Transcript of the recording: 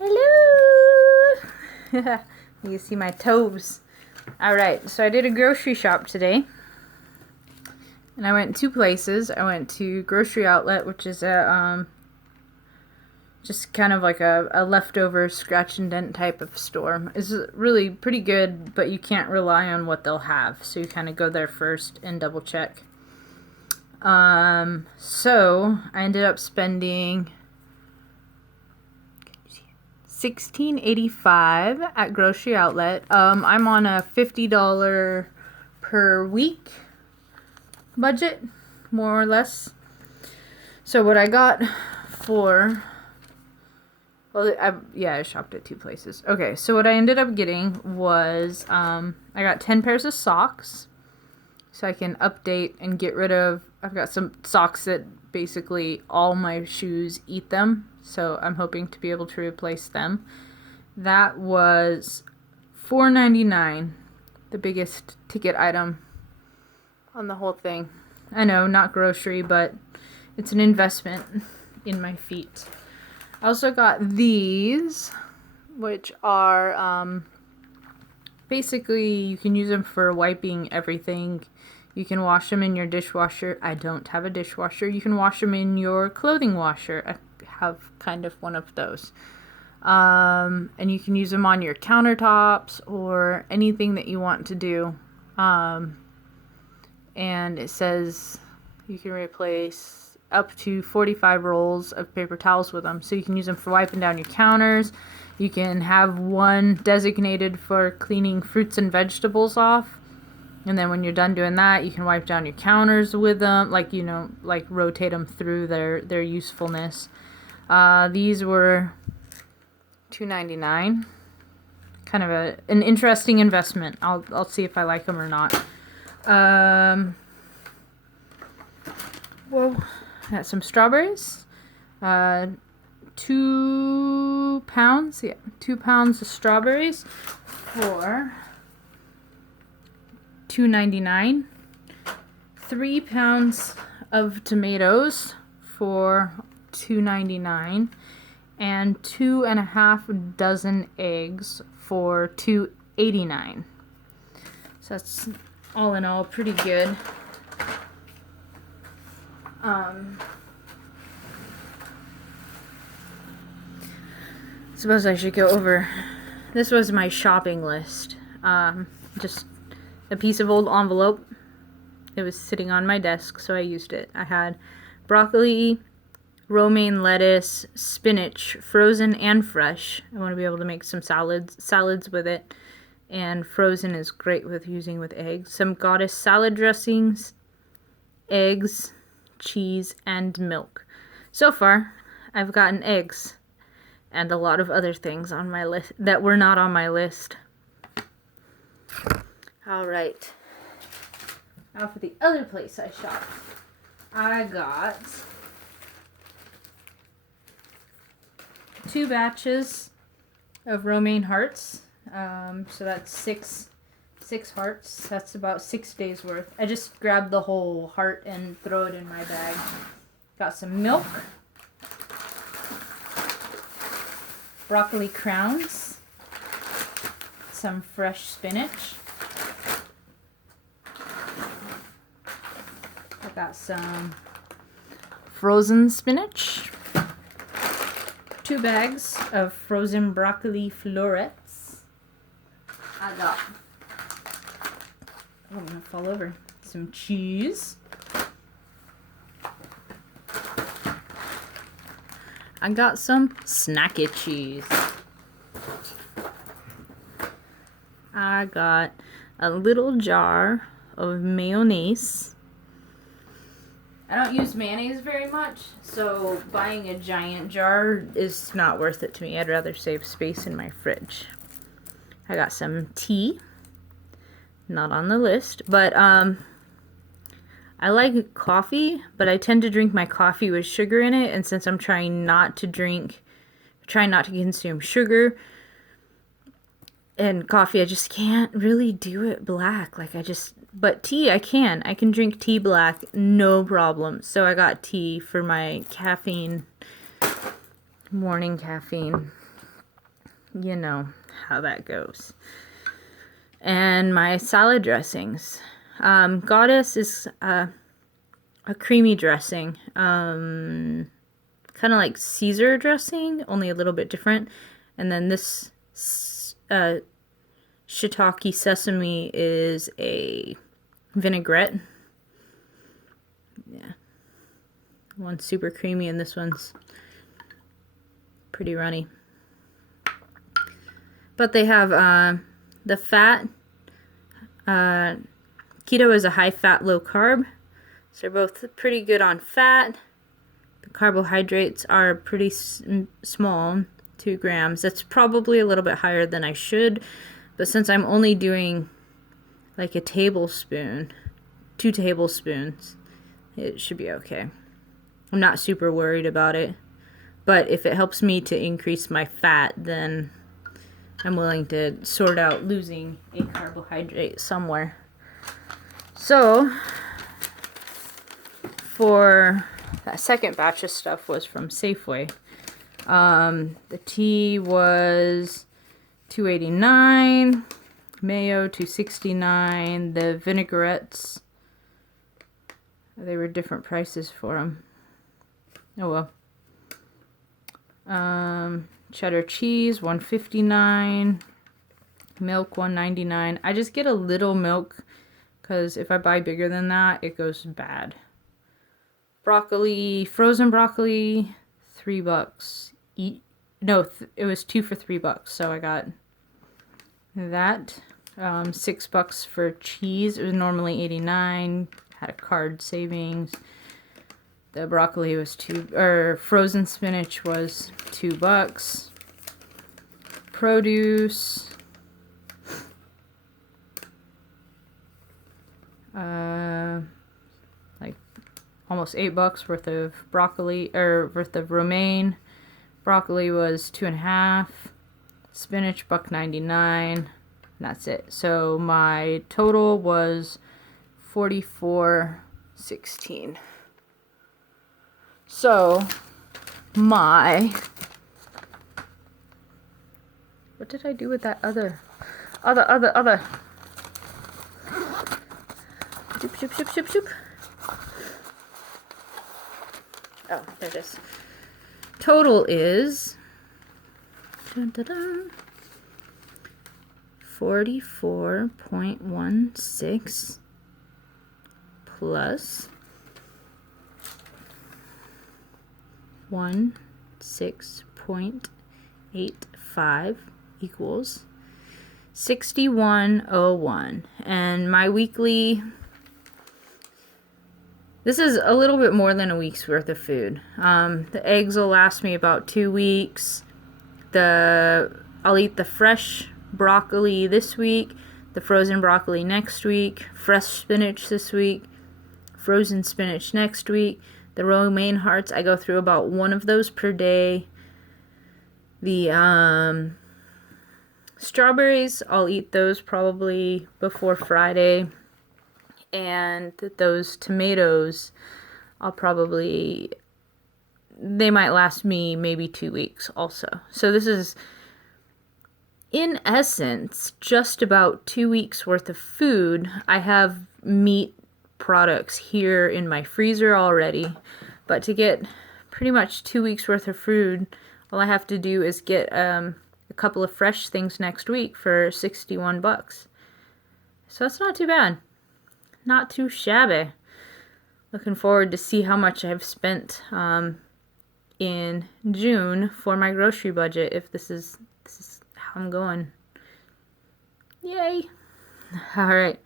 Hello! You can see my toes. Alright, so I did a grocery shop today. And I went 2 places. I went to Grocery Outlet, which is a, just kind of like a leftover scratch and dent type of store. It's really pretty good, but you can't rely on what they'll have. So you kind of go there first and double check. So I ended up spending $16.85 at Grocery Outlet. I'm on a $50 per week budget, more or less. So what I got for, well, I shopped at 2 places. Okay, so what I ended up getting was, I got 10 pairs of socks, so I can update and get rid of, I've got some socks that basically all my shoes eat them, so I'm hoping to be able to replace them. That was $4.99, the biggest ticket item on the whole thing. I know, not grocery, but it's an investment in my feet. I also got these, which are basically you can use them for wiping everything. You can wash them in your dishwasher. I don't have a dishwasher. You can wash them in your clothing washer. I have kind of one of those. And you can use them on your countertops or anything that you want to do. And it says you can replace up to 45 rolls of paper towels with them. So you can use them for wiping down your counters. You can have one designated for cleaning fruits and vegetables off. And then when you're done doing that, you can wipe down your counters with them, like, you know, like rotate them through their usefulness. These were $2.99. Kind of an interesting investment. I'll see if I like them or not. Whoa, I got some strawberries. 2 pounds. Yeah, 2 pounds of strawberries for $2.99. 3 pounds of tomatoes for $2.99, and 2.5 dozen eggs for $2.89. So that's all in all pretty good. Suppose I should go over. This was my shopping list. Just a piece of old envelope. It was sitting on my desk, so I used it. I had broccoli, romaine lettuce, spinach, frozen and fresh. I want to be able to make some salads with it. And frozen is great with using with eggs. Some goddess salad dressings, eggs, cheese, and milk. So far, I've gotten eggs and a lot of other things on my list that were not on my list. Alright. Now for the other place I shopped. I got 2 batches of romaine hearts. So that's six hearts. That's about 6 days worth. I just grabbed the whole heart and throw it in my bag. Got some milk. Broccoli crowns. Some fresh spinach. I got some frozen spinach. 2 bags of frozen broccoli florets. I got, oh, I'm gonna fall over, some cheese. I got some snacky cheese. I got a little jar of mayonnaise. I don't use mayonnaise very much, so buying a giant jar is not worth it to me. I'd rather save space in my fridge. I got some tea. Not on the list, but I like coffee, but I tend to drink my coffee with sugar in it, and since I'm trying not to consume sugar and coffee, I just can't really do it black. But tea, I can drink tea black, no problem. So I got tea for my caffeine, morning caffeine. you know how that goes. And my salad dressings. Goddess is a creamy dressing. Kind of like Caesar dressing, only a little bit different. And then this shiitake sesame is a vinaigrette. Yeah. One's super creamy and this one's pretty runny. But they have the fat. Keto is a high fat, low carb. So they're both pretty good on fat. The carbohydrates are pretty small, 2 grams. That's probably a little bit higher than I should. But since I'm only doing like a tablespoon, 2 tablespoons, it should be okay. I'm not super worried about it. But if it helps me to increase my fat, then I'm willing to sort out losing a carbohydrate somewhere. So, for that second batch of stuff was from Safeway. The tea was $2.89, mayo $2.69. The vinaigrettes, they were different prices for them. Oh well. Cheddar cheese $1.59, milk $1.99. I just get a little milk because if I buy bigger than that, it goes bad. Broccoli, frozen broccoli, $3. No, it was 2 for $3, so I got that. $6 for cheese. It was normally $89. Had a card savings. The broccoli was frozen spinach was $2. Produce. Like almost $8 worth of broccoli, or worth of romaine. Broccoli was $2.50. Spinach $1.99. And that's it. So my total was $44.16. So what did I do with that other? Shoop, shoop, shoop, shoop, shoop. Oh, there it is. Total is 44.16 plus 16.85 equals 6101. And my weekly, this is a little bit more than a week's worth of food. The eggs will last me about 2 weeks. I'll eat the fresh broccoli this week, the frozen broccoli next week, fresh spinach this week, frozen spinach next week. The romaine hearts, I go through about 1 of those per day. The strawberries, I'll eat those probably before Friday. And those tomatoes, they might last me maybe 2 weeks also. So this is, in essence, just about 2 weeks worth of food. I have meat products here in my freezer already, but to get pretty much 2 weeks worth of food, all I have to do is get a couple of fresh things next week for $61. So that's not too bad. Not too shabby. Looking forward to see how much I've spent in June for my grocery budget, if this is how I'm going. Yay. All right.